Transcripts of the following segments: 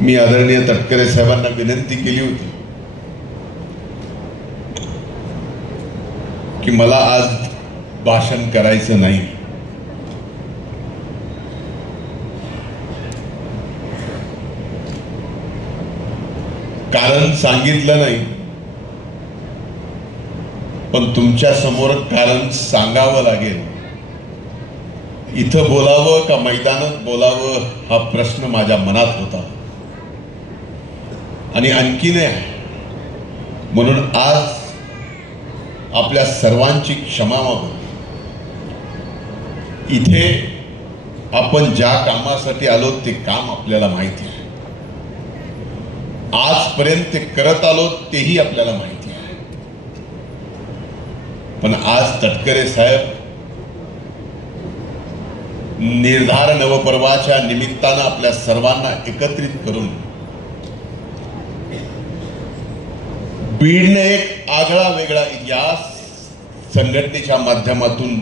मी आदरणीय तटकरे साहेबांना विनंती केली होती की मला आज भाषण करायचं नाही, कारण सांगितलं नाही, पण तुमच्या समोर कारण सांगावं लागेल. इथं बोलावं का मैदानात बोलावं हा प्रश्न माझ्या मनात होता आणि आणखीन आहे. म्हणून आज आपल्या सर्वांची क्षमा मागून इथे आपण ज्या कामासाठी आलो ते काम आपल्याला माहिती आहे, आजपर्यंत ते करत आलो तेही आपल्याला माहिती आहे. पण आज तटकरे साहेब निर्धार नवपर्वाच्या निमित्तानं आपल्या सर्वांना एकत्रित करून बीडने एक आगळा वेगळा इतिहास संघटनेच्या माध्यमातून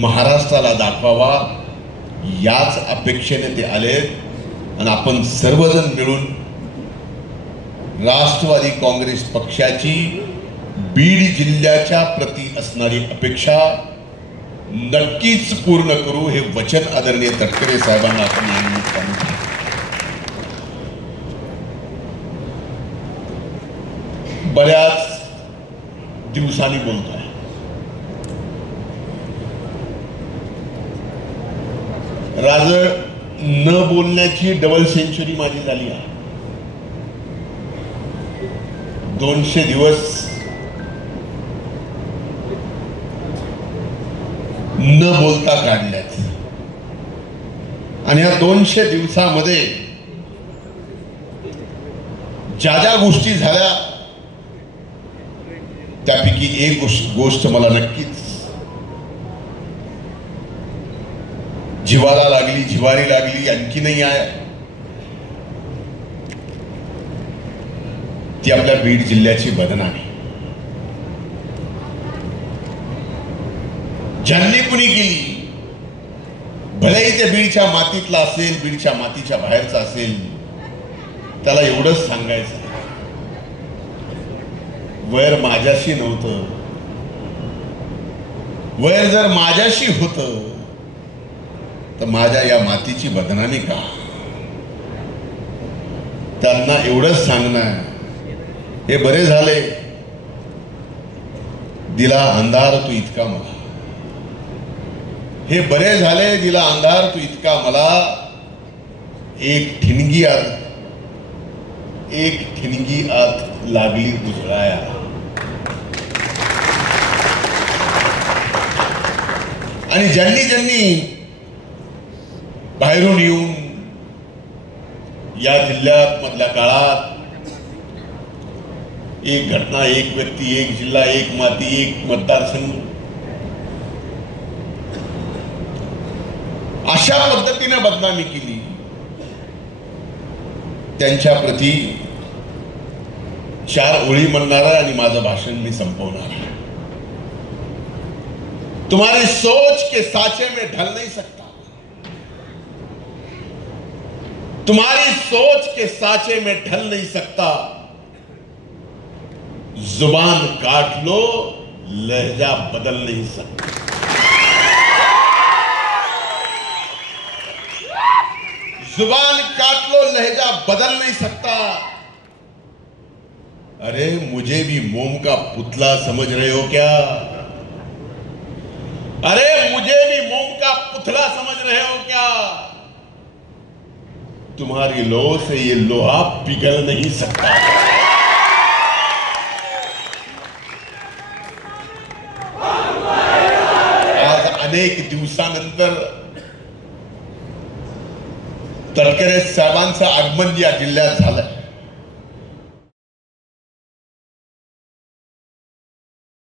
महाराष्ट्राला दाखवावा याच अपेक्षेने ते आलेत आणि आपण सर्वजण मिळून राष्ट्रवादी काँग्रेस पक्षाची बीड जिल्ह्याच्या प्रती असणारी अपेक्षा नक्कीच पूर्ण करू हे वचन आदरणीय तटकरे साहेबांना आपण या निमित्ताने बऱ्याच दिवसांनी बोलतोय. राज न बोलण्याची डबल सेंचुरी माझी झाली आहे. 200 दिवस न बोलता काढल्यात आणि या 200 दिवसामध्ये ज्या ज्या गोष्टी झाल्या त्यापैकी एक गोष्ट मला नक्कीच जिवाला लागली, जिवारी लागली, आणखी नाही आहे. ती आपल्या बीड जिल्ह्याची बदनामी ज्यांनी कुणी केली, भलेही ते बीडच्या मातीतला असेल, बीडच्या मातीच्या बाहेरचा असेल, त्याला एवढंच सांगायचं, वैर माझ्याशी नव्हतं. वैर जर माझ्याशी होतं तर माझ्या या मातीची बदनामी का? त्यांना एवढंच सांगणं, हे बरे झाले दिला अंधार तू इतका मला, हे बरे झाले दिला अंधार तू इतका मला, एक ठिणगी आत लागली उजळाया. आणि ज्यांनी बाहेरून येऊन या जिल्ह्यात मधल्या काळात एक घटना, एक व्यक्ती, एक जिल्हा, एक माती, एक मतदारसंघ अशा पद्धतीने बदनामी केली, त्यांच्या प्रती 4 ओळी म्हणणारा आणि माझं भाषण मी संपवणार. तुम्हारी सोच के साचे में ढल नहीं सकता, तुम्हारी सोच के साचे में ढल नहीं सकता, जुबान काट लो लहजा बदल नहीं सकता. जुबान काट लो लहजा बदल नहीं सकता. अरे मुझे भी मोम का पुतला समझ रहे हो क्या? अरे मुझे भी मोम का पुतला समझ रहे हो क्या? तुम्हारी लो से ये लोहा पिघल नहीं सकता. आज अनेक दिवसानंतर तटकरे साहेबांचं आगमन या जिल्ह्यात झालं.